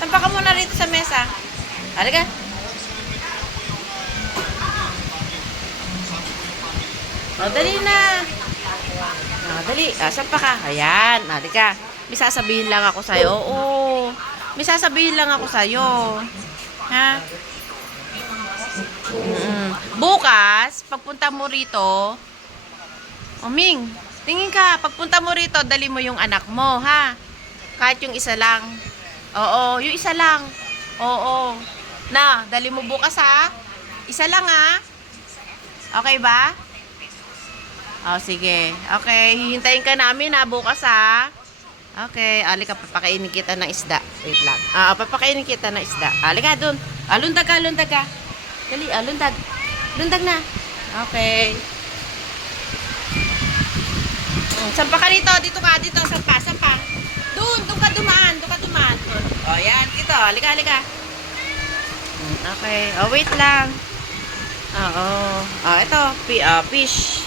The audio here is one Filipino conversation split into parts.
Sampa ka muna rito sa mesa. Halika. O, dali na. O, dali. Sampa ka. Ayan. Halika. May sasabihin lang ako sa'yo. Oo. May sasabihin lang ako sa'yo. Ha? Bukas, pagpunta mo rito, Ming, tingin ka, pagpunta mo rito, dali mo yung anak mo, ha? Kahit yung isa lang. Oo, yung isa lang. Oo. Na, dali mo bukas, ha? Isa lang, ha? Okay ba? Oh, sige. Okay, hihintayin ka namin, ha, bukas, ha? Okay, alika, papakainin kita ng isda. Wait lang. Papakainin kita ng isda. Alika, dun. Lundag ka, lundag ka. Dali, lundag. Lundag na. Okay. Sampa ka dito, dito ka, dito, sampa, sampa. Doon ka dumaan, Doon. O, yan, dito, halika, halika. Okay, wait lang. Oo. Ito, fish.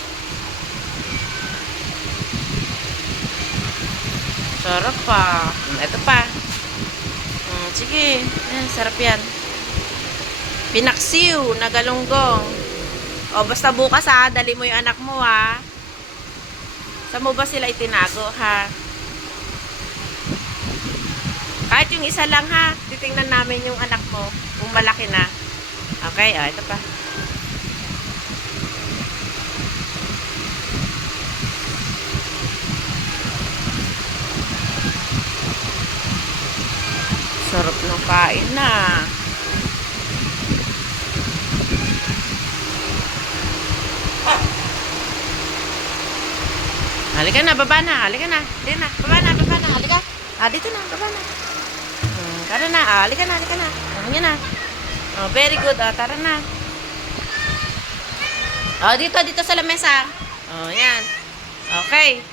Sarap pa. Ito pa. Sige, yan, sarap yan. Pinaksiw na galunggong. O, basta bukas ha, dali mo yung anak mo ha. Saan mo ba sila itinago, ha? Kahit yung isa lang, ha? Titingnan namin yung anak mo kung malaki na. Okay, ito pa. Sarap ng kain na. Halika na, baba na. Halika na. Dito na. Baba na. Halika. Dito na. Baba na. Tara na. Halika na. Yan na. Very good. Tara na. Dito sa lamesa. Yan. Okay.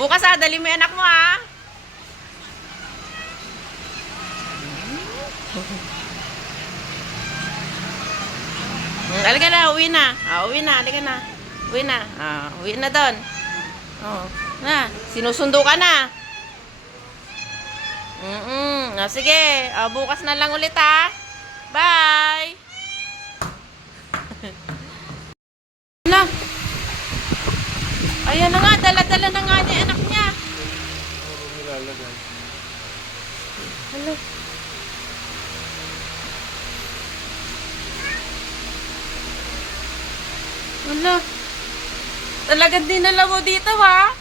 Bukas dali mo yung anak mo Halika na. Uwi na. Halika na. Uwi na doon. Sinusundo ka na. Sige. Bukas na lang ulit ha. Bye. Wala. Ayan na nga. Dala-dala na nga niya anak niya. Hello. Wala. Talagang dinala mo dito, ha?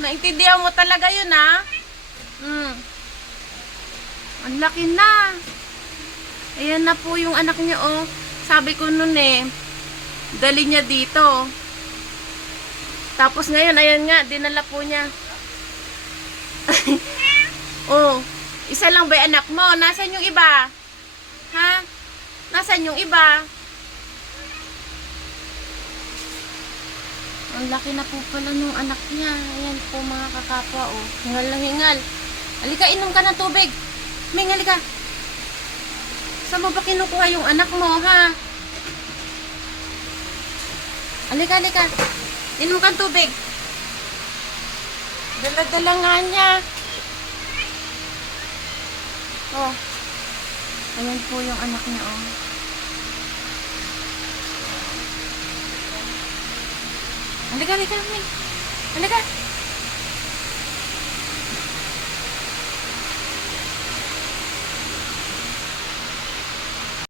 Naintindihan mo talaga yun, ha? Ang laki na. Ayan na po yung anak niya, oh. Sabi ko nun, dali niya dito. Tapos ngayon, ayan nga, dinala po niya. Oh, isa lang ba yung anak mo? Nasaan yung iba? Ha? Nasaan yung iba? Ang laki na po pala nung anak niya. Ayan po mga kakapwa, oh. Hingal na hingal. Halika, inom ka ng tubig. Ming, halika. Saan mo ba kinukuha yung anak mo, ha? Halika. Inom ka ng tubig. Dala-dala nga niya. Oh. Ayan po yung anak niya, oh. Halika, Ming. Halika.